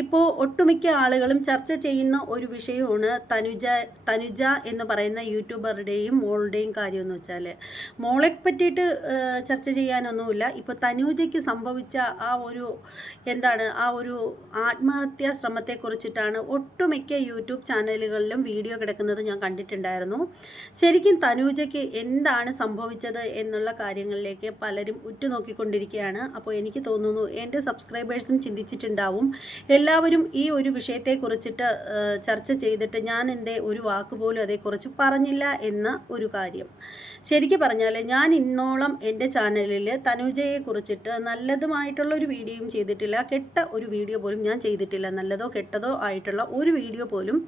ഇപ്പോൾ ഒട്ടുമിക്ക ആളുകളും ചർച്ച ചെയ്യുന്ന ഒരു വിഷയമാണ് തനുജ തനുജ എന്ന് പറയുന്ന യൂട്യൂബറുടെയും മോളുടെയും കാര്യം എന്ന് വെച്ചാൽ മോളെ പറ്റിയിട്ട് ചർച്ച ചെയ്യാനൊന്നുമില്ല. ഇപ്പോൾ തനുജയ്ക്ക് സംഭവിച്ച ആ ഒരു എന്താണ് ആ ഒരു ആത്മഹത്യാ ശ്രമത്തെക്കുറിച്ചിട്ടാണ് ഒട്ടുമിക്ക യൂട്യൂബ് ചാനലുകളിലും വീഡിയോ കിടക്കുന്നത് ഞാൻ കണ്ടിട്ടുണ്ടായിരുന്നു. ശരിക്കും തനുജയ്ക്ക് എന്താണ് സംഭവിച്ചത് എന്നുള്ള കാര്യങ്ങളിലേക്ക് പലരും ഉറ്റുനോക്കിക്കൊണ്ടിരിക്കുകയാണ്. അപ്പോൾ എനിക്ക് തോന്നുന്നു എന്റെ സബ്സ്ക്രൈബേഴ്സും ചിന്തിച്ചിട്ടുണ്ടാവും. എല്ലാവരും ഈ ഒരു വിഷയത്തെക്കുറിച്ചിട്ട് കുറിച്ചിട്ട് ചർച്ച ചെയ്തിട്ട് ഞാൻ എന്റെ ഒരു വാക്ക് പോലും അതേക്കുറിച്ച് പറഞ്ഞില്ല എന്ന ഒരു കാര്യം. ശരിക്കും പറഞ്ഞാൽ ഞാൻ ഇന്നോളം എന്റെ ചാനലിൽ തനുജയെ കുറിച്ചിട്ട് നല്ലതുമായിട്ടുള്ള ഒരു വീഡിയോയും ചെയ്തിട്ടില്ല. കെട്ട ഒരു വീഡിയോ പോലും ഞാൻ ചെയ്തിട്ടില്ല. നല്ലതോ കെട്ടതോ ആയിട്ടുള്ള ഒരു വീഡിയോ പോലും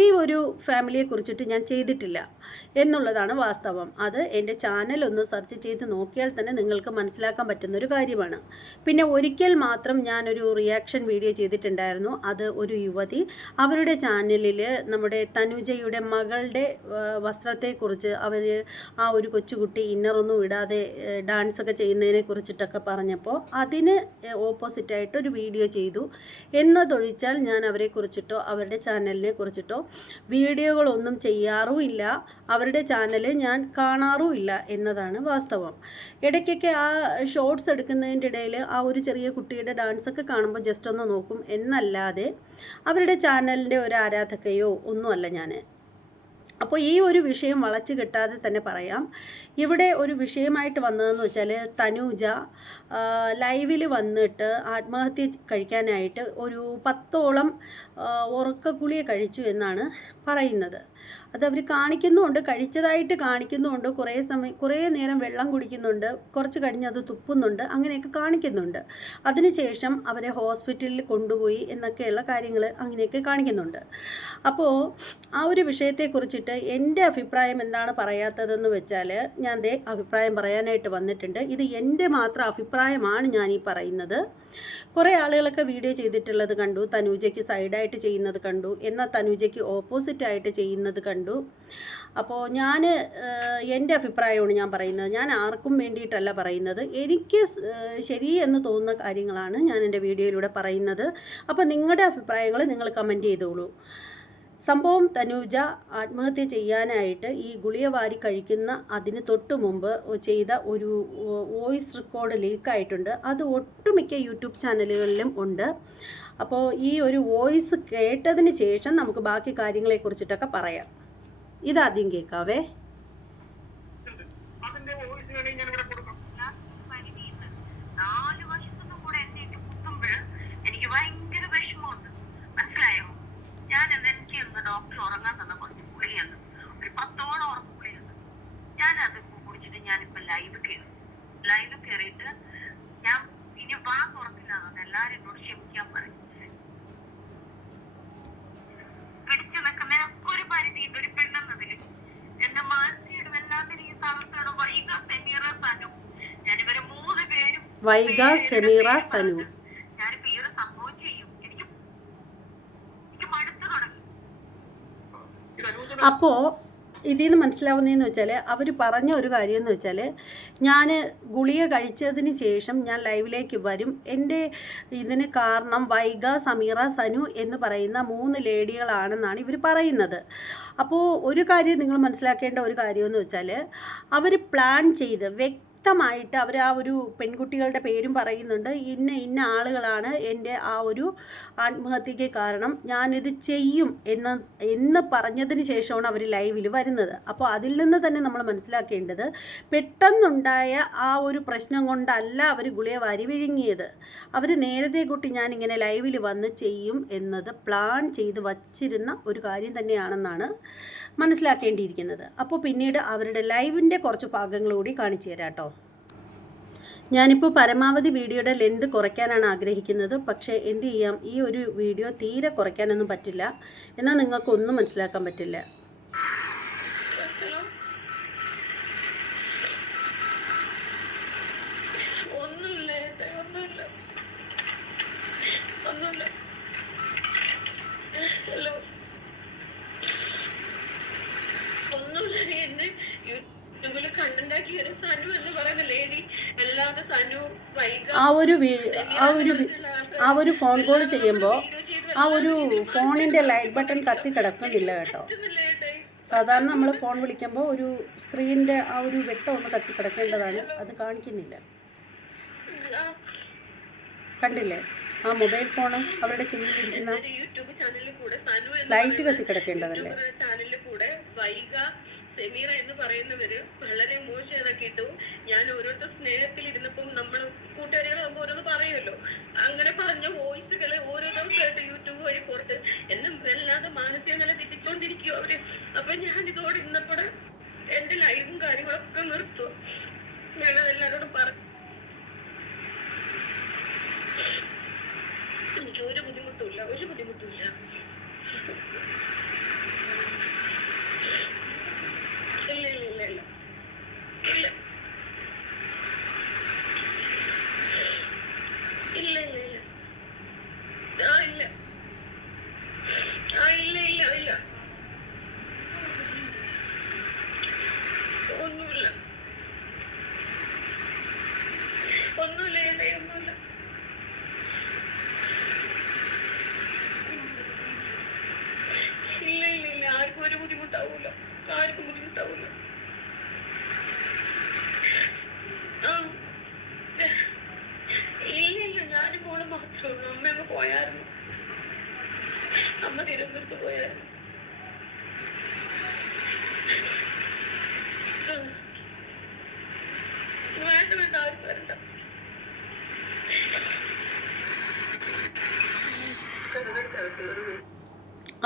ഈ ഒരു ഫാമിലിയെ കുറിച്ചിട്ട് ഞാൻ ചെയ്തിട്ടില്ല എന്നുള്ളതാണ് വാസ്തവം. അത് എന്റെ ചാനൽ ഒന്ന് സെർച്ച് ചെയ്ത് നോക്കിയാൽ തന്നെ നിങ്ങൾക്ക് മനസ്സിലാക്കാൻ പറ്റുന്ന ഒരു കാര്യമാണ്. പിന്നെ ഒരിക്കൽ മാത്രം ഞാനൊരു റിയാക്ഷൻ വീഡിയോ ചെയ്തിട്ടുണ്ടായിരുന്നു അത് ഒരു യുവതി. അവരുടെ ചാനലിൽ നമ്മുടെ തനുജയുടെ മകളുടെ വസ്ത്രത്തെക്കുറിച്ച് അവർ ആ ഒരു കൊച്ചുകുട്ടി ഇന്നറൊന്നും ഇടാതെ ഡാൻസൊക്കെ ചെയ്യുന്നതിനെ കുറിച്ചിട്ടൊക്കെ പറഞ്ഞപ്പോൾ അതിന് ഓപ്പോസിറ്റായിട്ട് ഒരു വീഡിയോ ചെയ്തു. എന്നതൊഴിച്ചാൽ ഞാൻ അവരെ കുറിച്ചിട്ടോ അവരുടെ ചാനലിനെ കുറിച്ചിട്ടോ വീഡിയോകളൊന്നും ചെയ്യാറുമില്ല അവരുടെ ചാനൽ ഞാൻ കാണാറുമില്ല എന്നതാണ് വാസ്തവം. ഇടയ്ക്കൊക്കെ ആ ഷോർട്സ് എടുക്കുന്നതിന്റെ ഇടയിൽ ആ ഒരു ചെറിയ കുട്ടിയുടെ ഡാൻസൊക്കെ കാണുമ്പോൾ ജസ്റ്റ് ഒന്ന് നോക്കും. എന്നല്ലാതെ അവരുടെ ചാനലിന്റെ ഒരു ആരാധകയോ ഒന്നുമല്ല ഞാൻ. അപ്പോൾ ഈ ഒരു വിഷയം വളച്ചു കിട്ടാതെ തന്നെ പറയാം. ഇവിടെ ഒരു വിഷയമായിട്ട് വന്നതെന്ന് വെച്ചാൽ തനൂജ ലൈവിൽ വന്നിട്ട് ആത്മഹത്യ കഴിക്കാനായിട്ട് ഒരു പത്തോളം ഉറക്കക്കുളിയെ കഴിച്ചു എന്നാണ് പറയുന്നത്. അത് അവർ കാണിക്കുന്നുമുണ്ട് കഴിച്ചതായിട്ട് കാണിക്കുന്നുമുണ്ട് കുറേ സമയം കുറേ നേരം വെള്ളം കുടിക്കുന്നുണ്ട് കുറച്ച് കഴിഞ്ഞ് അത് തുപ്പുന്നുണ്ട് അങ്ങനെയൊക്കെ കാണിക്കുന്നുണ്ട്. അതിനുശേഷം അവരെ ഹോസ്പിറ്റലിൽ കൊണ്ടുപോയി എന്നൊക്കെയുള്ള കാര്യങ്ങൾ അങ്ങനെയൊക്കെ കാണിക്കുന്നുണ്ട്. അപ്പോൾ ആ ഒരു വിഷയത്തെക്കുറിച്ചിട്ട് എന്റെ അഭിപ്രായം എന്താണ് പറയാത്തതെന്ന് വെച്ചാൽ ഞാൻ ദേ അഭിപ്രായം പറയാനായിട്ട് വന്നിട്ടുണ്ട്. ഇത് എന്റെ മാത്രം അഭിപ്രായമാണ് ഞാൻ ഈ പറയുന്നത്. കുറേ ആളുകളൊക്കെ വീഡിയോ ചെയ്തിട്ടുള്ളത് കണ്ടു തനൂജയ്ക്ക് സൈഡായിട്ട് ചെയ്യുന്നത് കണ്ടു എന്നാൽ തനൂജയ്ക്ക് ഓപ്പോസിറ്റ് ആയിട്ട് ചെയ്യുന്നത് കണ്ടു. അപ്പോൾ ഞാൻ എന്റെ അഭിപ്രായമാണ് ഞാൻ പറയുന്നത്. ഞാൻ ആർക്കും വേണ്ടിയിട്ടല്ല പറയുന്നത്. എനിക്ക് ശരി എന്ന് തോന്നുന്ന കാര്യങ്ങളാണ് ഞാൻ എന്റെ വീഡിയോയിലൂടെ പറയുന്നത്. അപ്പോൾ നിങ്ങളുടെ അഭിപ്രായങ്ങൾ നിങ്ങൾ കമന്റ് ചെയ്തോളൂ. സംഭവം തനൂജ ആത്മഹത്യ ചെയ്യാനായിട്ട് ഈ ഗുളിയ വാരി കഴിക്കുന്ന അതിന് തൊട്ട് മുമ്പ് ചെയ്ത ഒരു വോയിസ് റെക്കോർഡ് ലീക്കായിട്ടുണ്ട്. അത് ഒട്ടുമിക്ക യൂട്യൂബ് ചാനലുകളിലും ഉണ്ട്. അപ്പോൾ ഈ ഒരു വോയിസ് കേട്ടതിന് ശേഷം നമുക്ക് ബാക്കി കാര്യങ്ങളെക്കുറിച്ചിട്ടൊക്കെ പറയാം. ഇതാദ്യം കേൾക്കാവേ ഞാനിപ്പോ ലൈവ് കയറി. ലൈവ് കയറിയിട്ട് വാ തുറക്കില്ലാന്ന് എല്ലാരും എന്നോട് ക്ഷമിക്കാൻ പറയും. പിടിച്ചു നിൽക്കുന്ന ഒരു പരിധിയുണ്ട് ഒരു പെണ്ണെന്നതിൽ എന്റെ മാനസികയുടെ എല്ലാത്തിനും ഈ തളർത്തണം വൈക സെമീറ സനു. ഞാനിവരെ മൂന്ന് പേരും വൈഗ സെമീറ സനു. ഞാനിപ്പോ ഈ ഒരു സംഭവം ചെയ്യും. എനിക്ക് എനിക്ക് മടുത്തു തുടങ്ങി. ഇത് അപ്പോൾ ഇതിൽ നിന്ന് മനസ്സിലാവുന്നതെന്ന് വെച്ചാൽ അവർ പറഞ്ഞ ഒരു കാര്യം എന്ന് വെച്ചാൽ ഞാൻ ഗുളിക കഴിച്ചതിന് ശേഷം ഞാൻ ലൈവിലേക്ക് വരും. എന്റെ ഇതിന് കാരണം വൈഗ സമീറ സനു എന്ന് പറയുന്ന മൂന്ന് ലേഡികളാണെന്നാണ് ഇവർ പറയുന്നത്. അപ്പോൾ ഒരു കാര്യം നിങ്ങൾ മനസ്സിലാക്കേണ്ട ഒരു കാര്യമെന്ന് വെച്ചാൽ അവർ പ്ലാൻ ചെയ്ത് വ്യക്തമായിട്ട് അവർ ആ ഒരു പെൺകുട്ടികളുടെ പേരും പറയുന്നുണ്ട്. ഇന്ന ഇന്ന ആളുകളാണ് എന്റെ ആ ഒരു ആത്മഹത്യയ്ക്ക് കാരണം. ഞാനിത് ചെയ്യും എന്ന് എന്ന് പറഞ്ഞതിന് ശേഷമാണ് അവർ ലൈവിൽ വരുന്നത്. അപ്പോൾ അതിൽ നിന്ന് തന്നെ നമ്മൾ മനസ്സിലാക്കേണ്ടത് പെട്ടെന്നുണ്ടായ ആ ഒരു പ്രശ്നം കൊണ്ടല്ല അവർ ഗുളിയ വാരി വിഴുങ്ങിയത്. അവർ നേരത്തെ കൂട്ടി ഞാനിങ്ങനെ ലൈവിൽ വന്ന് ചെയ്യും എന്നത് പ്ലാൻ ചെയ്ത് വച്ചിരുന്ന ഒരു കാര്യം തന്നെയാണെന്നാണ് മനസ്സിലാക്കേണ്ടിയിരിക്കുന്നത്. അപ്പോൾ പിന്നീട് അവരുടെ ലൈവിന്റെ കുറച്ച് ഭാഗങ്ങൾ കൂടി കാണിച്ചു തരാം കേട്ടോ ഞാനിപ്പോൾ പരമാവധി വീഡിയോയുടെ ലെന്ത് കുറയ്ക്കാനാണ് ആഗ്രഹിക്കുന്നത്. പക്ഷേ എന്ത് ചെയ്യാം? ഈ ഒരു വീഡിയോ തീരെ കുറയ്ക്കാനൊന്നും പറ്റില്ല. എന്നാൽ നിങ്ങൾക്കൊന്നും മനസ്സിലാക്കാൻ പറ്റില്ല. ആ ഒരു ആ ഒരു ആ ഒരു ഫോൺ കോൾ ചെയ്യുമ്പോൾ ആ ഒരു ഫോണിന്റെ ലൈറ്റ് ബട്ടൺ കത്തി കിടക്കുന്നില്ല കേട്ടോ. സാധാരണ നമ്മൾ ഫോൺ വിളിക്കുമ്പോൾ ഒരു സ്ക്രീനിന്റെ ആ ഒരു വെട്ടം ഒന്ന് കത്തി കിടക്കേണ്ടതാണ്. അത് കാണിക്കുന്നില്ല. കണ്ടില്ലേ? ആ മൊബൈൽ ഫോൺ അവരുടെ ചെവിയിലിരിക്കുന്ന എന്ന് ലൈറ്റ് കത്തി കിടക്കേണ്ടതല്ലേ? സെമീറ എന്ന് പറയുന്നവര് വളരെ മോശം ഇതൊക്കെ ഇട്ടു. ഞാൻ ഓരോരുത്തർ സ്നേഹത്തിൽ ഇരുന്നപ്പം നമ്മൾ കൂട്ടുകാരികളാകുമ്പോൾ ഓരോന്ന് പറയുമല്ലോ. അങ്ങനെ പറഞ്ഞ വോയിസുകൾ ഓരോ ദിവസമായിട്ട് യൂട്യൂബ് വഴി പുറത്ത്. എന്നും വല്ലാതെ മാനസിക നില അവർ. അപ്പൊ ഞാൻ ഇതോടെ ഇന്നപ്പോടെ എന്റെ ലൈവും കാര്യങ്ങളൊക്കെ നിർത്തുക ഞങ്ങൾ എല്ലാരോടും പറഞ്ഞു എനിക്ക് ഒരു ബുദ്ധിമുട്ടുമില്ല ഒരു ബുദ്ധിമുട്ടുമില്ല இல்லைங்க.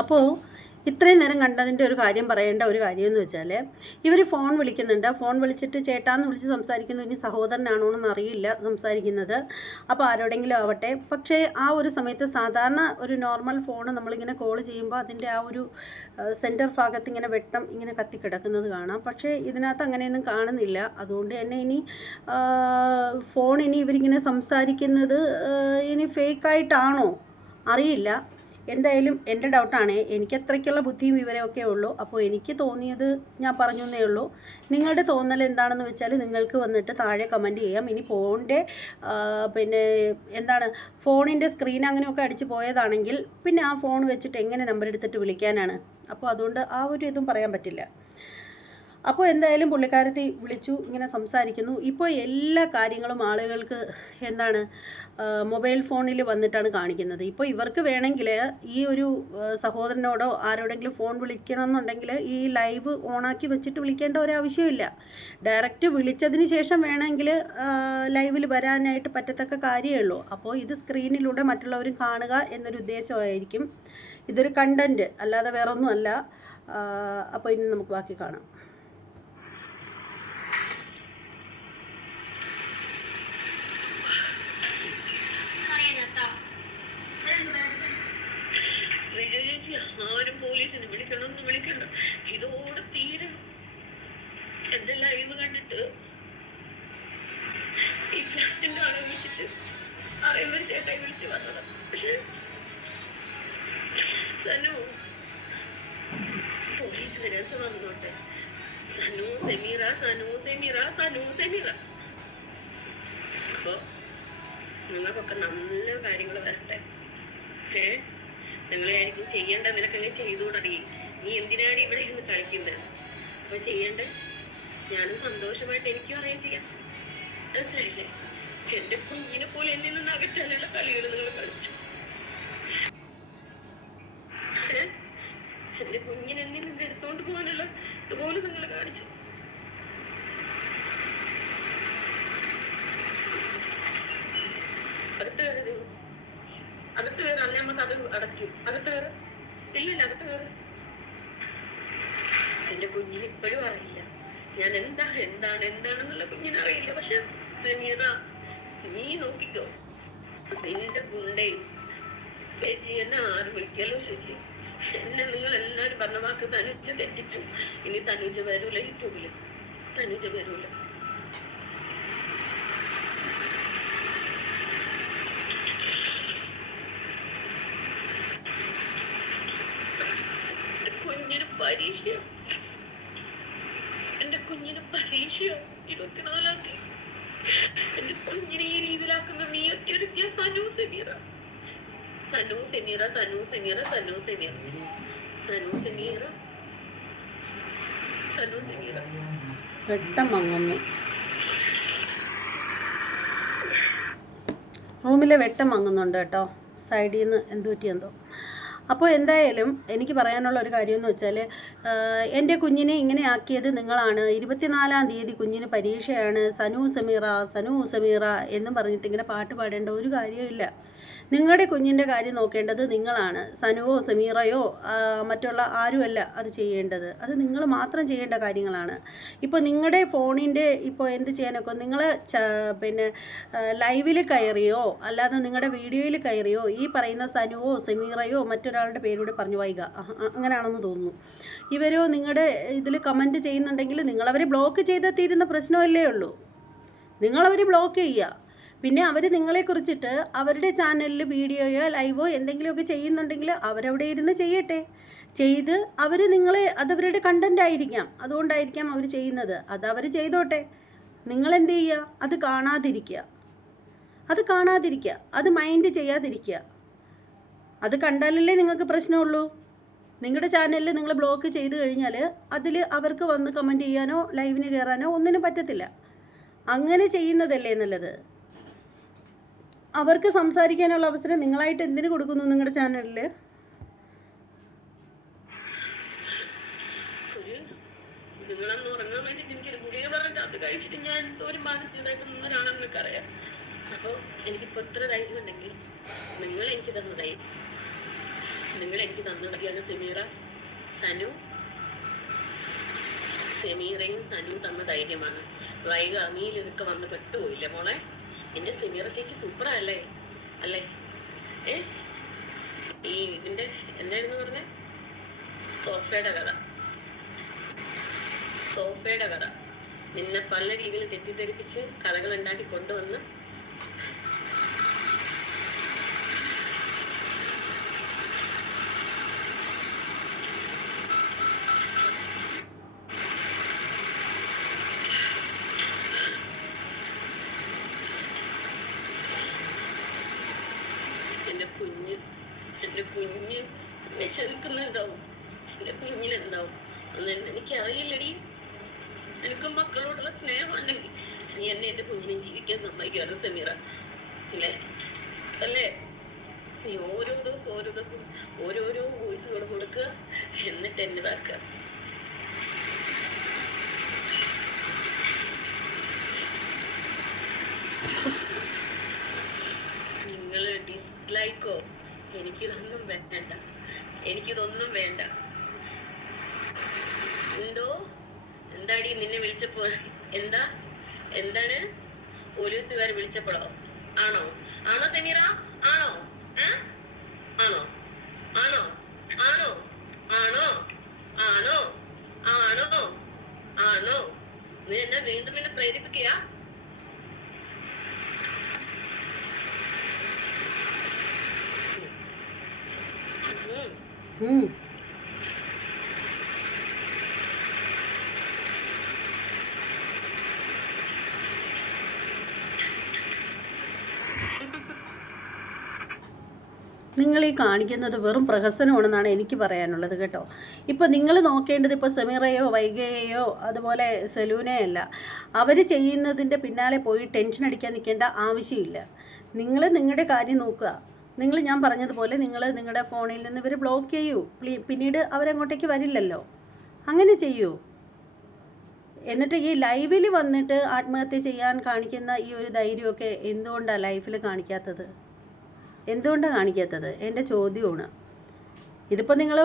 അപ്പോൾ ഇത്രയും നേരം കണ്ടതിന്റെ ഒരു കാര്യം പറയേണ്ട ഒരു കാര്യം എന്ന് വെച്ചാൽ ഇവർ ഫോൺ വിളിക്കുന്നുണ്ട്. ഫോൺ വിളിച്ചിട്ട് ചേട്ടാന്ന് വിളിച്ച് സംസാരിക്കുന്നു. ഇനി സഹോദരനാണോ എന്ന് അറിയില്ല സംസാരിക്കുന്നത്. അപ്പോൾ ആരോടെങ്കിലും ആവട്ടെ. പക്ഷേ ആ ഒരു സമയത്ത് സാധാരണ ഒരു നോർമൽ ഫോൺ നമ്മളിങ്ങനെ കോൾ ചെയ്യുമ്പോൾ അതിന്റെ ആ ഒരു സെന്റർ ഭാഗത്ത് ഇങ്ങനെ വെട്ടം ഇങ്ങനെ കത്തിക്കിടക്കുന്നത് കാണാം. പക്ഷേ ഇതിനകത്ത് അങ്ങനെയൊന്നും കാണുന്നില്ല. അതുകൊണ്ട് തന്നെ ഇനി ഫോൺ ഇനി ഇവരിങ്ങനെ സംസാരിക്കുന്നത് ഇനി ഫേക്കായിട്ടാണോ? അറിയില്ല. എന്തായാലും എന്റെ ഡൗട്ടാണ്. എനിക്ക് അത്രയ്ക്കുള്ള ബുദ്ധിയും വിവരമൊക്കെ ഉള്ളൂ. അപ്പോൾ എനിക്ക് തോന്നിയത് ഞാൻ പറഞ്ഞു എന്നേ ഉള്ളൂ. നിങ്ങളുടെ തോന്നൽ എന്താണെന്ന് വെച്ചാൽ നിങ്ങൾക്ക് വന്നിട്ട് താഴെ കമന്റ് ചെയ്യാം. ഇനി ഫോണിന്റെ പിന്നെ എന്താണ് ഫോണിന്റെ സ്ക്രീൻ അങ്ങനെയൊക്കെ അടിച്ച് പോയതാണെങ്കിൽ പിന്നെ ആ ഫോൺ വെച്ചിട്ട് എങ്ങനെ നമ്പർ എടുത്തിട്ട് വിളിക്കാനാണ്. അപ്പോൾ അതുകൊണ്ട് ആ ഒരു ഇതും പറയാൻ പറ്റില്ല. അപ്പോൾ എന്തായാലും പുള്ളിക്കാരത്തി വിളിച്ചു ഇങ്ങനെ സംസാരിക്കുന്നു. ഇപ്പോൾ എല്ലാ കാര്യങ്ങളും ആളുകൾക്ക് എന്താണ് മൊബൈൽ ഫോണിൽ വന്നിട്ടാണ് കാണിക്കുന്നത്. ഇപ്പോൾ ഇവർക്ക് വേണമെങ്കിൽ ഈ ഒരു സഹോദരനോടോ ആരോടെങ്കിലും ഫോൺ വിളിക്കണം എന്നുണ്ടെങ്കിൽ ഈ ലൈവ് ഓണാക്കി വെച്ചിട്ട് വിളിക്കേണ്ട ഒരു ആവശ്യമില്ല. ഡയറക്റ്റ് വിളിച്ചതിന് ശേഷം വേണമെങ്കിൽ ലൈവിൽ വരാനായിട്ട് പറ്റത്തക്ക കാര്യമേ ഉള്ളൂ. അപ്പോൾ ഇത് സ്ക്രീനിലൂടെ മറ്റുള്ളവരും കാണുക എന്നൊരു ഉദ്ദേശമായിരിക്കും. ഇതൊരു കണ്ടന്റ് അല്ലാതെ വേറൊന്നുമല്ല. അപ്പോൾ ഇനി നമുക്ക് ബാക്കി കാണാം വിജയ ചേച്ചി ആരും വിളിക്കണം എന്ന് വിളിക്കണ്ട ഇതോടെ തീരും. എന്റെ ലൈവ് കണ്ടിട്ട് ഈ ഫ്ലാറ്റിന്റെ ആളെ വിളിച്ചിട്ട് അറിയുമ്പോൾ ചേട്ടായി വിളിച്ച് വന്നത്. സനു പോലീസ് വരാൻ വന്നോട്ടെ സനു സെമീറ സനു സെമീറ സനു സെമീറ. അപ്പൊ നിങ്ങൾക്കൊക്കെ നല്ല കാര്യങ്ങൾ വരട്ടെ. ഏ നിങ്ങളായിരിക്കും ചെയ്യേണ്ട നിനക്കങ്ങനെ ചെയ്തുകൂടടി നീ. എന്തിനാണ് ഇവിടെ ഇരുന്ന് കളിക്കുന്നത്? അപ്പൊ ചെയ്യണ്ട ഞാനും സന്തോഷമായിട്ട് എനിക്കും അറിയാൻ ചെയ്യാം. മനസ്സിലായില്ലേ? എന്റെ കുഞ്ഞിനെ പോലെ എന്നിൽ നിന്ന് അകറ്റാനുള്ള കളികൾ നിങ്ങൾ കളിച്ചു? എന്റെ കുഞ്ഞിനെ എന്നിൽ നിന്ന് എടുത്തോണ്ട് പോകാനുള്ള ഇതുപോലെ നിങ്ങൾ കാണിച്ചു അടുത്ത കയറി അകത്ത് കയറി അന്ന് നമുക്ക് അത് അടച്ചു എന്റെ കുഞ്ഞിന് ഇപ്പോഴും അറിയില്ല. ഞാൻ എന്താ എന്താണ് എന്താണെന്നുള്ള കുഞ്ഞിന് അറിയില്ല. പക്ഷെ സെമീറ നീ നോക്കിക്കോ. നിന്റെ ഗുണ്ടയും ചേച്ചി എന്നെ ആരും വിളിക്കലോ ചേച്ചി? എന്നെ നിങ്ങൾ എല്ലാരും പറഞ്ഞ വാക്ക് തനുജ തെറ്റിച്ചു. ഇനി തനുജ വരൂല യൂട്യൂബിൽ. തനുജ വരൂല എന്റെ കുഞ്ഞിന് പരീക്ഷ എന്റെ കുഞ്ഞിന് പരീക്ഷ പറ്റിയൊരുക്കിയ സനു സെമീറ സനു സെമീറ സനു സെമീറ സനു സെമീറ സനു സെമീറ സനു സെമീറ വെട്ടം മങ്ങുന്നു റൂമിലെ വെട്ടം മങ്ങുന്നുണ്ട് കേട്ടോ സൈഡിൽ നിന്ന് എന്ത്. അപ്പോൾ എന്തായാലും എനിക്ക് പറയാനുള്ള ഒരു കാര്യം എന്ന് വെച്ചാൽ എന്റെ കുഞ്ഞിനെ ഇങ്ങനെ ആക്കിയത് നിങ്ങളാണ്. ഇരുപത്തിനാലാം തീയതി കുഞ്ഞിന് പരീക്ഷയാണ്. സനു സമീറ സനു സമീറ എന്നും പറഞ്ഞിട്ട് ഇങ്ങനെ പാട്ട് പാടേണ്ട ഒരു കാര്യമില്ല നിങ്ങളുടെ കുഞ്ഞിന്റെ കാര്യം നോക്കേണ്ടത് നിങ്ങളാണ്. സനുവോ സമീറയോ മറ്റുള്ള ആരുമല്ല അത് ചെയ്യേണ്ടത്. അത് നിങ്ങൾ മാത്രം ചെയ്യേണ്ട കാര്യങ്ങളാണ്. ഇപ്പോൾ നിങ്ങളുടെ ഫോണിന്റെ ഇപ്പോൾ എന്ത് ചെയ്യാനൊക്കെ നിങ്ങൾ പിന്നെ ലൈവിൽ കയറിയോ അല്ലാതെ നിങ്ങളുടെ വീഡിയോയിൽ കയറിയോ ഈ പറയുന്ന സനുവോ സമീറയോ മറ്റൊരാളുടെ പേരൂടെ പറഞ്ഞു വൈക. അങ്ങനെയാണെന്ന് തോന്നുന്നു. ഇവരോ നിങ്ങളുടെ ഇതിൽ കമന്റ് ചെയ്യുന്നുണ്ടെങ്കിൽ നിങ്ങളവരെ ബ്ലോക്ക് ചെയ്താൽ തീരുന്ന പ്രശ്നമല്ലേ ഉള്ളൂ. നിങ്ങളവർ ബ്ലോക്ക് ചെയ്യുക. പിന്നെ അവർ നിങ്ങളെക്കുറിച്ചിട്ട് അവരുടെ ചാനലിൽ വീഡിയോയോ ലൈവോ എന്തെങ്കിലുമൊക്കെ ചെയ്യുന്നുണ്ടെങ്കിൽ അവരവിടെ ഇരുന്ന് ചെയ്യട്ടെ. ചെയ്ത് അവർ നിങ്ങളെ അതവരുടെ കണ്ടന്റ് ആയിരിക്കാം. അതുകൊണ്ടായിരിക്കാം അവർ ചെയ്യുന്നത്. അത് അവർ ചെയ്തോട്ടെ. നിങ്ങളെന്ത് ചെയ്യുക? അത് കാണാതിരിക്കുക. അത് കാണാതിരിക്കുക. അത് മൈൻഡ് ചെയ്യാതിരിക്കുക. അത് കണ്ടാലല്ലേ നിങ്ങൾക്ക് പ്രശ്നമുള്ളൂ. നിങ്ങളുടെ ചാനലിൽ നിങ്ങൾ ബ്ലോക്ക് ചെയ്ത് കഴിഞ്ഞാൽ അതിൽ അവർക്ക് വന്ന് കമന്റ് ചെയ്യാനോ ലൈവിന് കയറാനോ ഒന്നിനും പറ്റത്തില്ല. അങ്ങനെ ചെയ്യുന്നതല്ലേ നല്ലത്. അവർക്ക് സംസാരിക്കാനുള്ള അവസരം നിങ്ങളായിട്ട് എന്തിനു കൊടുക്കുന്നു നിങ്ങളുടെ ചാനലിൽ നിങ്ങളന്ന് അത് ഞാൻ ഒരു മാനസികമായിട്ട് നിന്നൊരാണെന്ന് എനിക്കറിയാം. അപ്പൊ എനിക്കിപ്പോ ഇത്ര ധൈര്യം ഉണ്ടെങ്കിൽ നിങ്ങൾ എനിക്ക് നിങ്ങൾ എനിക്ക് സെമീറയും സനു തന്ന ധൈര്യമാണ്. വൈക അമിയിൽ ഇതൊക്കെ വന്ന് പെട്ടുപോയില്ലേ മോളെ? എന്റെ സിമീറ ചേച്ചി സൂപ്പർ അല്ലേ? അല്ലേ? ഏ? ഈ ഇതിന്റെ എന്തായിരുന്നു പറഞ്ഞ? സോഫയുടെ കഥ. സോഫയുടെ കഥ. നിന്നെ പല രീതിയിൽ തെറ്റിദ്ധരിപ്പിച്ച് കഥകൾ ഉണ്ടാക്കി കൊണ്ടുവന്ന് എന്റെ കുഞ്ഞ് എന്റെ കുഞ്ഞ് വിശൽക്കുന്നുണ്ടാവും എന്റെ കുഞ്ഞിനെന്താവും അന്ന് എനിക്ക് അറിയില്ലടി നിനക്ക് മക്കളോടുള്ള സ്നേഹമുണ്ടെങ്കിൽ നീ എന്നെ എന്റെ കുഞ്ഞിനെ ജീവിക്കാൻ സമ്മതിക്കാറ് സമീറ അല്ലേ അല്ലേ നീ ഓരോ ദിവസം ഓരോ ദിവസം ഓരോരോ വോയിസുകൾ കൊടുക്കുക എന്നിട്ട് എന്നതാക്കുക നിങ്ങൾ ഡിസ്ലൈക്കോ എനിക്കിതൊന്നും വേണ്ട. എനിക്കിതൊന്നും വേണ്ട. എന്തോ? എന്താടി നിന്നെ വിളിച്ചപ്പോ? എന്താ? എന്താണ്? പോലീസുകാർ വിളിച്ചപ്പോഴോ? ആണോ? ആണോ സെമീറ? ആണോ? ആണോ? ആണോ? ആണോ? ആണോ? ആണോ? ആണോ? ആണോ? നീ എന്നെ വീണ്ടും എന്നെ പ്രേരിപ്പിക്കുക. ഉം. നിങ്ങൾ ഈ കാണിക്കുന്നത് വെറും പ്രഹസനമാണെന്നാണ് എനിക്ക് പറയാനുള്ളത് കേട്ടോ. ഇപ്പോൾ നിങ്ങൾ നോക്കേണ്ടത് ഇപ്പോൾ സെമീറയോ വൈഗയെയോ അതുപോലെ സെലൂനയല്ല. അവർ ചെയ്യുന്നതിന്റെ പിന്നാലെ പോയി ടെൻഷൻ അടിക്കാൻ നിൽക്കേണ്ട ആവശ്യമില്ല. നിങ്ങൾ നിങ്ങളുടെ കാര്യം നോക്കുക. നിങ്ങൾ ഞാൻ പറഞ്ഞതുപോലെ നിങ്ങൾ നിങ്ങളുടെ ഫോണിൽ നിന്ന് ഇവർ ബ്ലോക്ക് ചെയ്യൂ. പിന്നീട് അവരങ്ങോട്ടേക്ക് വരില്ലല്ലോ. അങ്ങനെ ചെയ്യൂ. എന്നിട്ട് ഈ ലൈവിൽ വന്നിട്ട് ആത്മഹത്യ ചെയ്യാൻ കാണിക്കുന്ന ഈ ഒരു ധൈര്യമൊക്കെ എന്തുകൊണ്ടാണ് ലൈഫിൽ കാണിക്കാത്തത്? എന്തുകൊണ്ടാണ് കാണിക്കാത്തത്? എന്റെ ചോദ്യമാണ്. ഇതിപ്പോൾ നിങ്ങൾ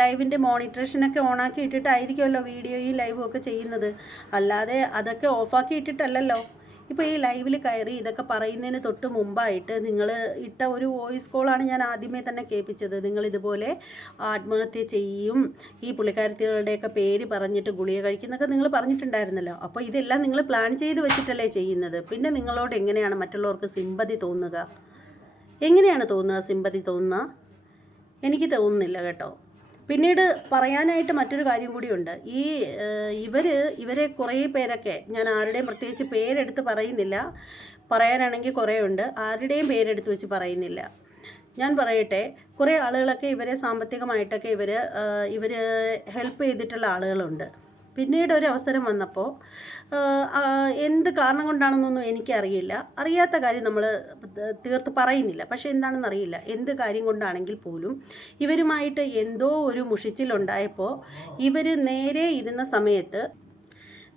ലൈവിന്റെ മോണിറ്ററേഷനൊക്കെ ഓണാക്കി ഇട്ടിട്ടായിരിക്കുമല്ലോ വീഡിയോയും ലൈവും ഒക്കെ ചെയ്യുന്നത്. അല്ലാതെ അതൊക്കെ ഓഫാക്കി ഇട്ടിട്ടല്ലല്ലോ. ഇപ്പോൾ ഈ ലൈവിൽ കയറി ഇതൊക്കെ പറയുന്നതിന് തൊട്ട് മുമ്പായിട്ട് നിങ്ങൾ ഇട്ട ഒരു വോയിസ് കോളാണ് ഞാൻ ആദ്യമേ തന്നെ കേൾപ്പിച്ചത്. നിങ്ങൾ ഇതുപോലെ ആത്മഹത്യ ചെയ്യും ഈ പുള്ളിക്കാരത്തികളുടെയൊക്കെ പേര് പറഞ്ഞിട്ട് ഗുളിക കഴിക്കുന്നൊക്കെ നിങ്ങൾ പറഞ്ഞിട്ടുണ്ടായിരുന്നല്ലോ. അപ്പോൾ ഇതെല്ലാം നിങ്ങൾ പ്ലാൻ ചെയ്ത് വെച്ചിട്ടല്ലേ ചെയ്യുന്നത്. പിന്നെ നിങ്ങളോട് എങ്ങനെയാണ് മറ്റുള്ളവർക്ക് സിമ്പതി തോന്നുക? എങ്ങനെയാണ് തോന്നുക സിമ്പതി തോന്നുക എനിക്ക് തോന്നുന്നില്ല കേട്ടോ. പിന്നീട് പറയാനായിട്ട് മറ്റൊരു കാര്യം കൂടിയുണ്ട് ഈ ഇവർ ഇവരെ കുറേ പേരൊക്കെ ഞാൻ ആരുടെയും പ്രത്യേകിച്ച് പേരെടുത്ത് പറയുന്നില്ല. പറയാനാണെങ്കിൽ കുറേ ഉണ്ട്. ആരുടെയും പേരെടുത്ത് വെച്ച് പറയുന്നില്ല. ഞാൻ പറയട്ടെ കുറേ ആളുകളൊക്കെ ഇവരെ സാമ്പത്തികമായിട്ടൊക്കെ ഇവർ ഇവർ ഹെൽപ്പ് ചെയ്തിട്ടുള്ള ആളുകളുണ്ട്. പിന്നീട് ഒരു അവസരം വന്നപ്പോൾ എന്ത് കാരണം കൊണ്ടാണെന്നൊന്നും എനിക്കറിയില്ല. അറിയാത്ത കാര്യം നമ്മൾ തീർത്ത് പറയുന്നില്ല. പക്ഷെ എന്താണെന്നറിയില്ല എന്ത് കാര്യം കൊണ്ടാണെങ്കിൽ പോലും ഇവരുമായിട്ട് എന്തോ ഒരു മുഷിച്ചിലുണ്ടായപ്പോൾ ഇവർ നേരെ ഇരുന്ന സമയത്ത്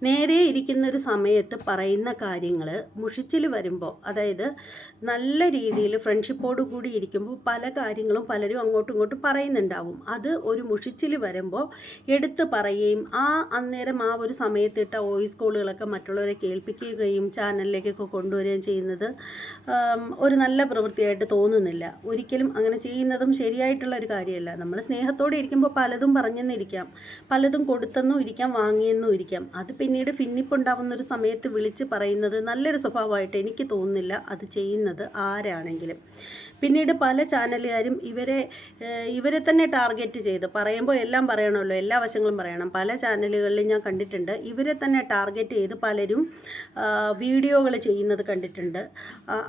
നേരെ ഇരിക്കുന്ന ഒരു സമയത്ത് പറയുന്ന കാര്യങ്ങൾ മുഷിച്ചിൽ വരുമ്പോൾ അതായത് നല്ല രീതിയിൽ ഫ്രണ്ട്ഷിപ്പോട് കൂടി ഇരിക്കുമ്പോൾ പല കാര്യങ്ങളും പലരും അങ്ങോട്ടും ഇങ്ങോട്ടും പറയുന്നുണ്ടാവും. അത് ഒരു മുഷിച്ചിൽ വരുമ്പോൾ എടുത്ത് പറയുകയും ആ അന്നേരം ആ ഒരു സമയത്ത് ഇട്ട വോയിസ് കോളുകളൊക്കെ മറ്റുള്ളവരെ കേൾപ്പിക്കുകയും ചാനലിലേക്കൊക്കെ കൊണ്ടുവരികയും ചെയ്യുന്നത് ഒരു നല്ല പ്രവൃത്തിയായിട്ട് തോന്നുന്നില്ല. ഒരിക്കലും അങ്ങനെ ചെയ്യുന്നതും ശരിയായിട്ടുള്ള ഒരു കാര്യമല്ല. നമ്മൾ സ്നേഹത്തോടെ ഇരിക്കുമ്പോൾ പലതും പറഞ്ഞെന്നിരിക്കാം. പലതും കൊടുത്തെന്നും ഇരിക്കാം വാങ്ങിയെന്നും ഇരിക്കാം. അത് പിന്നീട് ഭിന്നിപ്പുണ്ടാവുന്ന ഒരു സമയത്ത് വിളിച്ച് പറയുന്നത് നല്ലൊരു സ്വഭാവമായിട്ട് എനിക്ക് തോന്നുന്നില്ല അത് ചെയ്യുന്നത് ആരാണെങ്കിലും. പിന്നീട് പല ചാനലുകാരും ഇവരെ ഇവരെ തന്നെ ടാർഗറ്റ് ചെയ്ത് പറയുമ്പോൾ എല്ലാം പറയണമല്ലോ എല്ലാ വശങ്ങളും പറയണം. പല ചാനലുകളിലും ഞാൻ കണ്ടിട്ടുണ്ട് ഇവരെ തന്നെ ടാർഗറ്റ് ചെയ്ത് പലരും വീഡിയോകൾ ചെയ്യുന്നത് കണ്ടിട്ടുണ്ട്.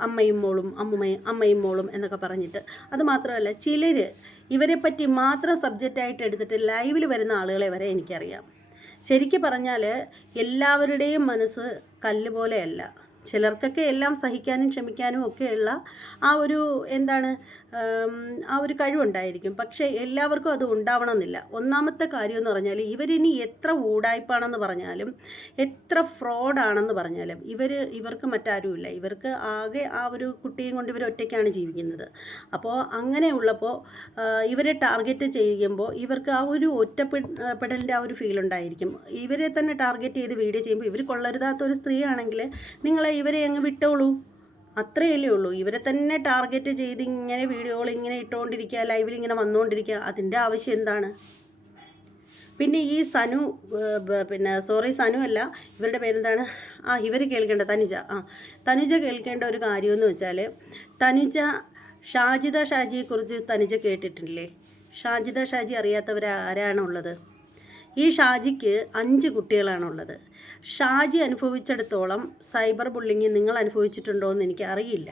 അമ്മയും മോളും അമ്മയും അമ്മയും മോളും എന്നൊക്കെ പറഞ്ഞിട്ട്. അതുമാത്രമല്ല ചിലർ ഇവരെപ്പറ്റി പറ്റി മാത്രം സബ്ജക്റ്റായിട്ട് എടുത്തിട്ട് ലൈവിൽ വരുന്ന ആളുകളെ വരെ എനിക്കറിയാം. ശരിക്ക് പറഞ്ഞാൽ എല്ലാവരുടെയും മനസ്സ് കല്ല് പോലെയല്ല. ചിലർക്കൊക്കെ എല്ലാം സഹിക്കാനും ക്ഷമിക്കാനും ഒക്കെയുള്ള ആ ഒരു എന്താണ് ആ ഒരു കഴിവുണ്ടായിരിക്കും. പക്ഷേ എല്ലാവർക്കും അത് ഉണ്ടാവണമെന്നില്ല. ഒന്നാമത്തെ കാര്യം എന്ന് പറഞ്ഞാൽ ഇവരിനി എത്ര ഊടായ്പാണെന്ന് പറഞ്ഞാലും എത്ര ഫ്രോഡാണെന്ന് പറഞ്ഞാലും ഇവർ ഇവർക്ക് മറ്റാരുമില്ല. ഇവർക്ക് ആകെ ആ ഒരു കുട്ടിയും കൊണ്ട് ഇവർ ഒറ്റയ്ക്കാണ് ജീവിക്കുന്നത്. അപ്പോൾ അങ്ങനെയുള്ളപ്പോൾ ഇവരെ ടാർഗറ്റ് ചെയ്യുമ്പോൾ ഇവർക്ക് ആ ഒരു ഒറ്റപ്പെടലിന്റെ ആ ഒരു ഫീൽ ഉണ്ടായിരിക്കും ഇവരെ തന്നെ ടാർഗറ്റ് ചെയ്ത് വീഡിയോ ചെയ്യുമ്പോൾ ഇവർ കൊള്ളരുതാത്ത ഒരു സ്ത്രീയാണെങ്കിൽ നിങ്ങളെ ഇവരെ അങ്ങ് വിട്ടോളൂ. അത്രയല്ലേ ഉള്ളൂ. ഇവരെ തന്നെ ടാർഗറ്റ് ചെയ്ത് ഇങ്ങനെ വീഡിയോകൾ ഇങ്ങനെ ഇട്ടുകൊണ്ടിരിക്കുക ലൈവിൽ ഇങ്ങനെ വന്നുകൊണ്ടിരിക്കുക. അതിന്റെ ആവശ്യം എന്താണ്? പിന്നെ ഈ സനു പിന്നെ സോറി സനു അല്ല ഇവരുടെ പേരെന്താണ്? ആ ഇവർ കേൾക്കേണ്ട തനുജ. ആ തനുജ കേൾക്കേണ്ട ഒരു കാര്യമെന്ന് വെച്ചാൽ തനുജ ഷാജിദ ഷാജിയെക്കുറിച്ച് തനുജ കേട്ടിട്ടില്ലേ? ഷാജിദ ഷാജി അറിയാത്തവർ ആരാണുള്ളത് ഈ ഷാജിക്ക് അഞ്ച് കുട്ടികളാണുള്ളത്. ഷാജി അനുഭവിച്ചിടത്തോളം സൈബർ ബുള്ളിങ് നിങ്ങൾ അനുഭവിച്ചിട്ടുണ്ടോ എന്ന് എനിക്ക് അറിയില്ല.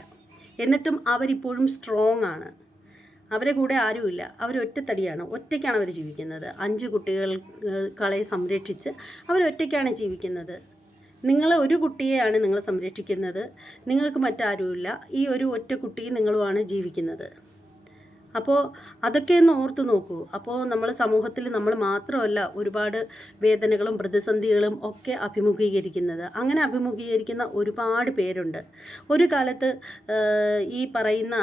എന്നിട്ടും അവരിപ്പോഴും സ്ട്രോങ് ആണ്. അവരെ കൂടെ ആരുമില്ല. അവർ ഒറ്റത്തടിയാണ്. ഒറ്റയ്ക്കാണ് അവർ ജീവിക്കുന്നത്. അഞ്ച് കുട്ടികളെ സംരക്ഷിച്ച് അവരൊറ്റയ്ക്കാണ് ജീവിക്കുന്നത്. നിങ്ങൾ ഒരു കുട്ടിയെയാണ് നിങ്ങൾ സംരക്ഷിക്കുന്നത്. നിങ്ങൾക്ക് മറ്റാരുമില്ല. ഈ ഒരു ഒറ്റ കുട്ടിയും നിങ്ങളുമാണ് ജീവിക്കുന്നത്. അപ്പോൾ അതൊക്കെ ഒന്ന് ഓർത്ത് നോക്കൂ. അപ്പോൾ നമ്മൾ സമൂഹത്തിൽ നമ്മൾ മാത്രമല്ല ഒരുപാട് വേദനകളും പ്രതിസന്ധികളും ഒക്കെ അഭിമുഖീകരിക്കുന്നത്. അങ്ങനെ അഭിമുഖീകരിക്കുന്ന ഒരുപാട് പേരുണ്ട്. ഒരു കാലത്ത് ഈ പറയുന്ന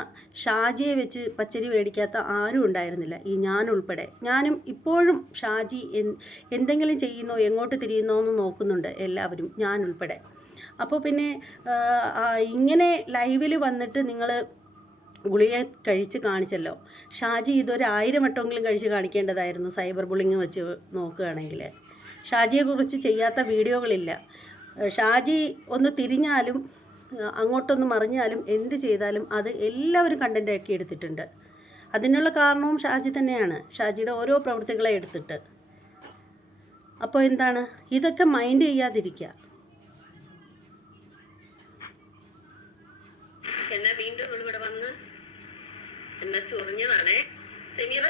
ഷാജിയെ വെച്ച് പച്ചരി മേടിക്കാത്ത ആരും ഉണ്ടായിരുന്നില്ല. ഈ ഞാൻ ഉൾപ്പെടെ. ഞാനും ഇപ്പോഴും ഷാജി എന്തെങ്കിലും ചെയ്യുന്നോ എങ്ങോട്ട് തിരിയുന്നോ എന്ന് നോക്കുന്നുണ്ട് എല്ലാവരും ഞാൻ ഉൾപ്പെടെ. അപ്പോൾ പിന്നെ ഇങ്ങനെ ലൈവിൽ വന്നിട്ട് നിങ്ങൾ ഗുളിക കഴിച്ച് കാണിച്ചല്ലോ. ഷാജി ഇതൊരു ആയിരം വട്ടമെങ്കിലും കഴിച്ച് കാണിക്കേണ്ടതായിരുന്നു സൈബർ ബുള്ളിങ് വെച്ച് നോക്കുകയാണെങ്കിൽ ഷാജിയെക്കുറിച്ച് ചെയ്യാത്ത വീഡിയോകളില്ല. ഷാജി ഒന്ന് തിരിഞ്ഞാലും അങ്ങോട്ടൊന്ന് മറിഞ്ഞാലും എന്ത് ചെയ്താലും അത് എല്ലാവരും കണ്ടന്റാക്കി എടുത്തിട്ടുണ്ട്. അതിനുള്ള കാരണവും ഷാജി തന്നെയാണ്. ഷാജിയുടെ ഓരോ പ്രവൃത്തികളെ എടുത്തിട്ട്. അപ്പോൾ എന്താണ്? ഇതൊക്കെ മൈൻഡ് ചെയ്യാതിരിക്കുക എന്നാ വീണ്ടും ഇവിടെ വന്ന് എന്നാ ചൊറിഞ്ഞതാണേ. സെമീറ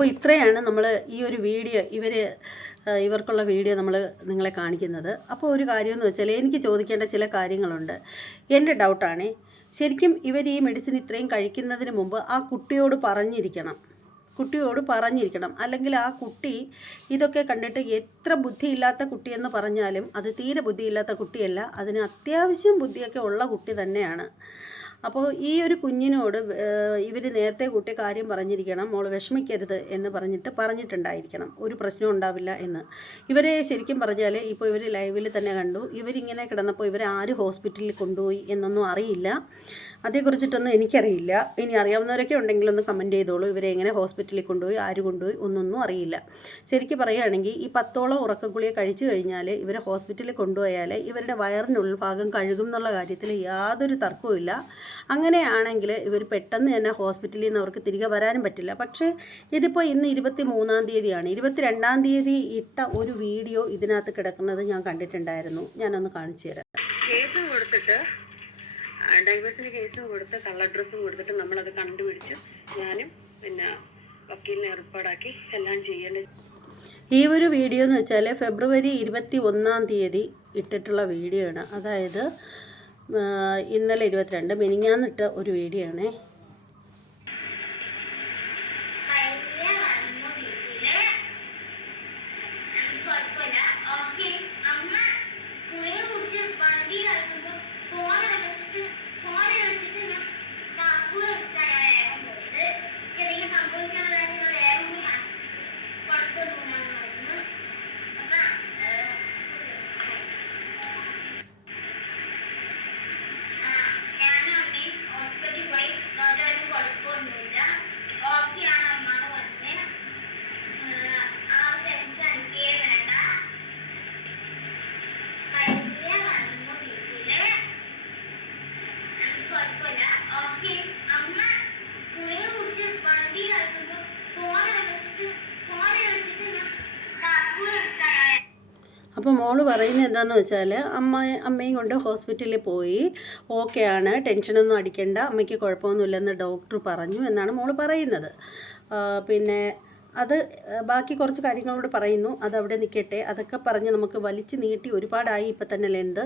അപ്പോൾ ഇത്രയാണ് നമ്മൾ ഈ ഒരു വീഡിയോ ഇവർ ഇവർക്കുള്ള വീഡിയോ നമ്മൾ നിങ്ങളെ കാണിക്കുന്നത്. അപ്പോൾ ഒരു കാര്യം എന്ന് വെച്ചാൽ എനിക്ക് ചോദിക്കേണ്ട ചില കാര്യങ്ങളുണ്ട്. എന്റെ ഡൗട്ടാണ് ശരിക്കും ഇവർ ഈ മെഡിസിൻ ഇത്രയും കഴിക്കുന്നതിന് മുമ്പ് ആ കുട്ടിയോട് പറഞ്ഞിരിക്കണം. കുട്ടിയോട് പറഞ്ഞിരിക്കണം. അല്ലെങ്കിൽ ആ കുട്ടി ഇതൊക്കെ കണ്ടിട്ട് എത്ര ബുദ്ധിയില്ലാത്ത കുട്ടിയെന്ന് പറഞ്ഞാലും അത് തീരെ ബുദ്ധിയില്ലാത്ത കുട്ടിയല്ല. അതിന് അത്യാവശ്യം ബുദ്ധിയൊക്കെ ഉള്ള കുട്ടി തന്നെയാണ്. അപ്പോൾ ഈ ഒരു കുഞ്ഞിനോട് ഇവർ നേരത്തെ കൂട്ടി കാര്യം പറഞ്ഞിരിക്കണം മോൾ വിഷമിക്കരുത് എന്ന് പറഞ്ഞിട്ട് പറഞ്ഞിട്ടുണ്ടായിരിക്കണം. ഒരു പ്രശ്നവും ഉണ്ടാവില്ല എന്ന്. ഇവരെ ശരിക്കും പറഞ്ഞാൽ ഇപ്പോൾ ഇവർ ലൈവിൽ തന്നെ കണ്ടു. ഇവരിങ്ങനെ കിടന്നപ്പോൾ ഇവരെ ആര് ഹോസ്പിറ്റലിൽ കൊണ്ടുപോയി എന്നൊന്നും അറിയില്ല. അതേക്കുറിച്ചിട്ടൊന്നും എനിക്കറിയില്ല. ഇനി അറിയാവുന്നവരൊക്കെ ഉണ്ടെങ്കിൽ ഒന്ന് കമന്റ് ചെയ്തോളൂ. ഇവരെ എങ്ങനെ ഹോസ്പിറ്റലിൽ കൊണ്ടുപോയി ആര് കൊണ്ടുപോയി ഒന്നൊന്നും അറിയില്ല. ശരിക്കും പറയുകയാണെങ്കിൽ ഈ പത്തോളം ഉറക്കഗുളിക കഴിച്ചു കഴിഞ്ഞാൽ ഇവരെ ഹോസ്പിറ്റലിൽ കൊണ്ടുപോയാൽ ഇവരുടെ വയറിനുള്ളിൽ ഭാഗം കഴുകും എന്നുള്ള കാര്യത്തിൽ യാതൊരു തർക്കവുമില്ല അങ്ങനെയാണെങ്കിൽ ഇവർ പെട്ടെന്ന് തന്നെ ഹോസ്പിറ്റലിൽ നിന്ന് അവർക്ക് തിരികെ വരാനും പറ്റില്ല. പക്ഷേ ഇതിപ്പോൾ ഇന്ന് ഇരുപത്തി മൂന്നാം തീയതിയാണ്. ഇരുപത്തി രണ്ടാം തീയതി ഇട്ട ഒരു വീഡിയോ ഇതിനകത്ത് കിടക്കുന്നത് ഞാൻ കണ്ടിട്ടുണ്ടായിരുന്നു. ഞാനൊന്ന് കാണിച്ചു തരാം. കേസ് കൊടുത്തിട്ട് ഡൈവേഴ്സിന് കേസും കൊടുത്ത് കള്ള ഡ്രസ്സും കൊടുത്തിട്ട് നമ്മളത് കണ്ടുപിടിച്ച് ഞാനും പിന്നെ വക്കീലിനെ ഏർപ്പാടാക്കി എല്ലാം ചെയ്യേണ്ടത്. ഈ ഒരു വീഡിയോ എന്ന് വെച്ചാൽ ഫെബ്രുവരി ഇരുപത്തി ഒന്നാം തീയതി ഇട്ടിട്ടുള്ള വീഡിയോ ആണ്. അതായത് ഇന്നലെ ഇരുപത്തിരണ്ട് മെനിങ്ങാന്നിട്ട ഒരു വീഡിയോ ആണേ കഴിഞ്ഞ വന്ന വീട്ടിൽ കുഴപ്പമില്ല ഓക്കെ അമ്മ കുളിയെ കുറിച്ച് വണ്ടി കളിക്കുമ്പോ ഫോൺ വെച്ചിട്ട് ഫോൺ വെച്ചിട്ട് ഞാൻ കാക്കു എടുത്തായിരുന്നു പോയത് എന്തെങ്കിലും സംഭവിക്കാനുള്ള കാര്യങ്ങൾ വേറെ ഒന്നും കുഴപ്പമൊന്നും പറഞ്ഞു അപ്പൊ ഞാനും അമ്മയും ഹോസ്പിറ്റലിൽ പോയി വേറെ കുഴപ്പമൊന്നുമില്ല ഓക്കെയാണ് അമ്മ എന്ന് പറഞ്ഞ് ആ ടെൻഷൻ എനിക്കേ വേണ്ട കഴിഞ്ഞ വന്നു വീട്ടിൽ കുഴപ്പമില്ല ഓക്കെ അമ്മ കുളിയെ കുറിച്ച് വണ്ടി കളിക്കുമ്പോ ഫോൺ വെച്ചിട്ട് ഫോൺ വെച്ചിട്ട് ഞാൻ കാക്കു എടുത്തായിരുന്നു അപ്പോൾ മോൾ പറയുന്നത് എന്താണെന്ന് വെച്ചാൽ അമ്മ അമ്മയും കൊണ്ട് ഹോസ്പിറ്റലിൽ പോയി. ഓക്കെ ആണ് ടെൻഷനൊന്നും അടിക്കേണ്ട അമ്മയ്ക്ക് കുഴപ്പമൊന്നുമില്ലെന്ന് ഡോക്ടർ പറഞ്ഞു എന്നാണ് മോൾ പറയുന്നത്. പിന്നെ അത് ബാക്കി കുറച്ച് കാര്യങ്ങളോട് പറയുന്നു. അത് അവിടെ നിൽക്കട്ടെ അതൊക്കെ പറഞ്ഞ് നമുക്ക് വലിച്ചു നീട്ടി ഒരുപാടായി ഇപ്പം തന്നെ ലെന്ത്.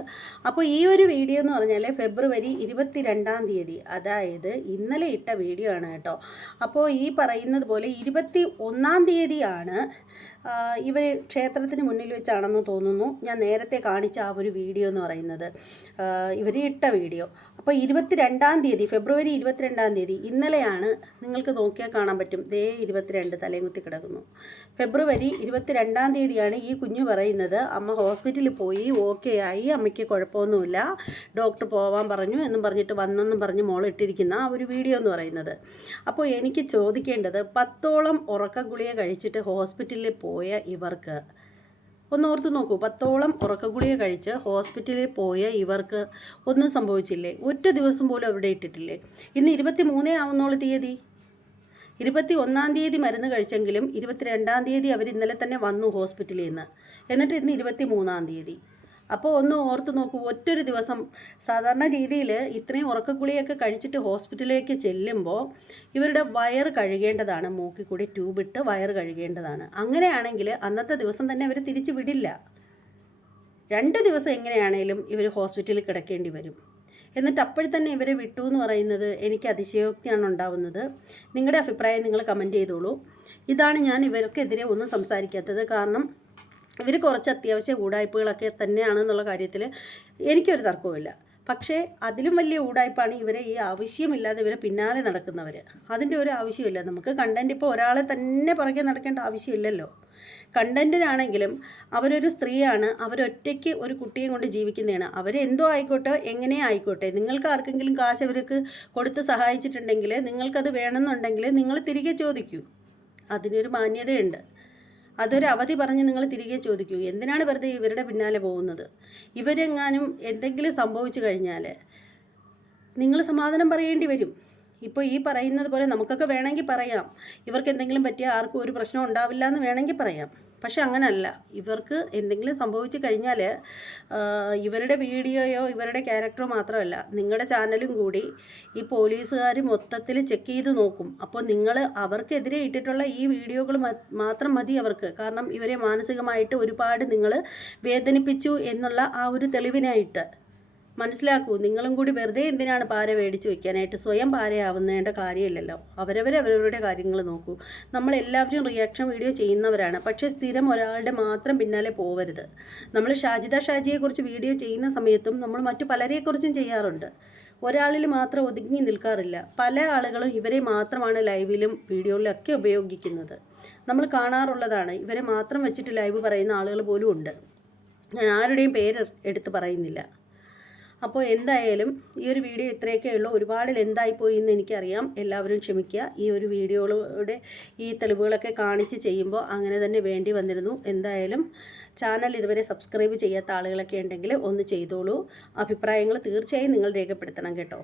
അപ്പോൾ ഈ ഒരു വീഡിയോ എന്ന് പറഞ്ഞാൽ ഫെബ്രുവരി ഇരുപത്തി രണ്ടാം തീയതി. അതായത് ഇന്നലെ ഇട്ട വീഡിയോ ആണ് കേട്ടോ. അപ്പോൾ ഈ പറയുന്നത് പോലെ ഇരുപത്തി ഒന്നാം തീയതിയാണ് ഇവർ ക്ഷേത്രത്തിന് മുന്നിൽ വെച്ചാണെന്ന് തോന്നുന്നു. ഞാൻ നേരത്തെ കാണിച്ച ആ ഒരു വീഡിയോ എന്ന് പറയുന്നത്. ഇവർ ഇട്ട വീഡിയോ. അപ്പോൾ ഇരുപത്തി രണ്ടാം തീയതി ഫെബ്രുവരി ഇരുപത്തിരണ്ടാം തീയതി ഇന്നലെയാണ് നിങ്ങൾക്ക് നോക്കിയാൽ കാണാൻ പറ്റും. ദേ ഇരുപത്തിരണ്ട് കുത്തി കിടക്കുന്നു. ഫെബ്രുവരി ഇരുപത്തിരണ്ടാം തീയതിയാണ് ഈ കുഞ്ഞ് പറയുന്നത്. അമ്മ ഹോസ്പിറ്റലിൽ പോയി ഓക്കെ ആയി അമ്മയ്ക്ക് കുഴപ്പമൊന്നുമില്ല. ഡോക്ടർ പോവാൻ പറഞ്ഞു എന്നും പറഞ്ഞിട്ട് വന്നെന്നും പറഞ്ഞ് മോൾ ഇട്ടിരിക്കുന്ന ആ ഒരു വീഡിയോ എന്ന് പറയുന്നത്. അപ്പോൾ എനിക്ക് ചോദിക്കേണ്ടത് പത്തോളം ഉറക്ക ഗുളിക കഴിച്ചിട്ട് ഹോസ്പിറ്റലിൽ പോയ ഇവർക്ക് ഒന്ന് ഓർത്ത് നോക്കൂ പത്തോളം ഉറക്കഗുളിക കഴിച്ച് ഹോസ്പിറ്റലിൽ പോയ ഇവർക്ക് ഒന്നും സംഭവിച്ചില്ലേ? ഒറ്റ ദിവസം പോലും അവിടെ ഇട്ടിട്ടില്ലേ? ഇന്ന് ഇരുപത്തി മൂന്നേ ആവുന്നോളൂ തീയതി. ഇരുപത്തി ഒന്നാം തീയതി മരുന്ന് കഴിച്ചെങ്കിലും ഇരുപത്തിരണ്ടാം തീയതി അവർ ഇന്നലെ തന്നെ വന്നു ഹോസ്പിറ്റലിൽ നിന്ന്. എന്നിട്ട് ഇന്ന് ഇരുപത്തി മൂന്നാം തീയതി. അപ്പോൾ ഒന്ന് ഓർത്ത് നോക്കൂ ഒറ്റൊരു ദിവസം സാധാരണ രീതിയിൽ ഇത്രയും ഉറക്കക്കുളിയൊക്കെ കഴിച്ചിട്ട് ഹോസ്പിറ്റലിലേക്ക് ചെല്ലുമ്പോൾ ഇവരുടെ വയർ കഴുകേണ്ടതാണ് മൂക്കിൽ കൂടി ട്യൂബിട്ട് വയർ കഴുകേണ്ടതാണ്. അങ്ങനെയാണെങ്കിൽ അന്നത്തെ ദിവസം തന്നെ അവർ തിരിച്ചു വിടില്ല. രണ്ട് ദിവസം എങ്ങനെയാണേലും ഇവർ ഹോസ്പിറ്റലിൽ കിടക്കേണ്ടി വരും. എന്നിട്ട് അപ്പോൾ തന്നെ ഇവരെ വിട്ടു എന്ന് പറയുന്നത് എനിക്ക് അതിശയോക്തിയാണ് ഉണ്ടാവുന്നത്. നിങ്ങളുടെ അഭിപ്രായം നിങ്ങൾ കമന്റ് ചെയ്തോളൂ. ഇതാണ് ഞാൻ ഇവർക്കെതിരെ ഒന്നും സംസാരിക്കാത്തത്. കാരണം ഇവർ കുറച്ച് അത്യാവശ്യ കൂടായ്പകളൊക്കെ തന്നെയാണെന്നുള്ള കാര്യത്തിൽ എനിക്കൊരു തർക്കവുമില്ല. പക്ഷേ അതിലും വലിയ ഊടായ്പാണ് ഇവരെ ഈ ആവശ്യമില്ലാതെ ഇവരെ പിന്നാലെ നടക്കുന്നവർ അതിന്റെ ഒരു ആവശ്യമില്ല. നമുക്ക് കണ്ടന്റ് ഇപ്പോൾ ഒരാളെ തന്നെ പുറകെ നടക്കേണ്ട ആവശ്യമില്ലല്ലോ. കണ്ടന്റിനാണെങ്കിലും അവരൊരു സ്ത്രീയാണ് അവരൊറ്റയ്ക്ക് ഒരു കുട്ടിയെ കൊണ്ട് ജീവിക്കുന്നതാണ്. അവരെന്തോ ആയിക്കോട്ടെ എങ്ങനെ ആയിക്കോട്ടെ. നിങ്ങൾക്ക് ആർക്കെങ്കിലും കാശ് അവർക്ക് കൊടുത്ത് സഹായിച്ചിട്ടുണ്ടെങ്കിൽ നിങ്ങൾക്കത് വേണമെന്നുണ്ടെങ്കിൽ നിങ്ങൾ തിരികെ ചോദിക്കൂ. അതിനൊരു മാന്യതയുണ്ട്. അതൊരു അവധി പറഞ്ഞ് നിങ്ങൾ തിരികെ ചോദിക്കൂ. എന്തിനാണ് വെറുതെ ഇവരുടെ പിന്നാലെ പോകുന്നത്? ഇവരെങ്ങാനും എന്തെങ്കിലും സംഭവിച്ചു കഴിഞ്ഞാൽ നിങ്ങൾ സമാധാനം പറയേണ്ടി വരും. ഇപ്പോൾ ഈ പറയുന്നത് പോലെ നമുക്കൊക്കെ വേണമെങ്കിൽ പറയാം. ഇവർക്ക് എന്തെങ്കിലും പറ്റിയ ആർക്കും ഒരു പ്രശ്നം ഉണ്ടാവില്ല എന്ന് വേണമെങ്കിൽ പറയാം. പക്ഷെ അങ്ങനല്ല. ഇവർക്ക് എന്തെങ്കിലും സംഭവിച്ചു കഴിഞ്ഞാൽ ഇവരുടെ വീഡിയോയോ ഇവരുടെ ക്യാരക്ടറോ മാത്രമല്ല നിങ്ങളുടെ ചാനലും കൂടി ഈ പോലീസുകാർ മൊത്തത്തിൽ ചെക്ക് ചെയ്ത് നോക്കും. അപ്പോൾ നിങ്ങൾ അവർക്കെതിരെ ഇട്ടിട്ടുള്ള ഈ വീഡിയോകൾ മാത്രം മതി അവർക്ക്. കാരണം ഇവരെ മാനസികമായിട്ട് ഒരുപാട് നിങ്ങൾ വേദനിപ്പിച്ചു എന്നുള്ള ആ ഒരു തെളിവിനായിട്ട്. മനസ്സിലാക്കൂ നിങ്ങളും കൂടി വെറുതെ എന്തിനാണ് പാര മേടിച്ച് വെക്കാനായിട്ട് സ്വയം പാരയാവുന്നതിന്റെ കാര്യമില്ലല്ലോ. അവരവരെ അവരവരുടെ കാര്യങ്ങൾ നോക്കൂ. നമ്മളെല്ലാവരും റിയാക്ഷൻ വീഡിയോ ചെയ്യുന്നവരാണ്. പക്ഷേ സ്ഥിരം ഒരാളുടെ മാത്രം പിന്നാലെ പോവരുത്. നമ്മൾ ഷാജിദ ഷാജിയെക്കുറിച്ച് വീഡിയോ ചെയ്യുന്ന സമയത്തും നമ്മൾ മറ്റു പലരെക്കുറിച്ചും ചെയ്യാറുണ്ട്. ഒരാളിൽ മാത്രം ഒതുങ്ങി നിൽക്കാറില്ല. പല ആളുകളും ഇവരെ മാത്രമാണ് ലൈവിലും വീഡിയോയിലൊക്കെ ഉപയോഗിക്കുന്നത്. നമ്മൾ കാണാറുള്ളതാണ്. ഇവരെ മാത്രം വെച്ചിട്ട് ലൈവ് പറയുന്ന ആളുകൾ പോലും ഉണ്ട്. ഞാൻ ആരുടെയും പേര് എടുത്ത് പറയുന്നില്ല. അപ്പോൾ എന്തായാലും ഈ ഒരു വീഡിയോ ഇത്രയൊക്കെ ഉള്ളൂ. ഒരുപാട് ലെന്തായിപ്പോയി എന്ന് എനിക്കറിയാം. എല്ലാവരും ക്ഷമിക്കുക. ഈ ഒരു വീഡിയോകളുടെ ഈ തെളിവുകളൊക്കെ കാണിച്ച് ചെയ്യുമ്പോൾ അങ്ങനെ തന്നെ വേണ്ടി വന്നിരുന്നു. എന്തായാലും ചാനൽ ഇതുവരെ സബ്സ്ക്രൈബ് ചെയ്യാത്ത ആളുകളൊക്കെ ഉണ്ടെങ്കിൽ ഒന്ന് ചെയ്തോളൂ. അഭിപ്രായങ്ങൾ തീർച്ചയായും നിങ്ങൾ രേഖപ്പെടുത്തണം കേട്ടോ.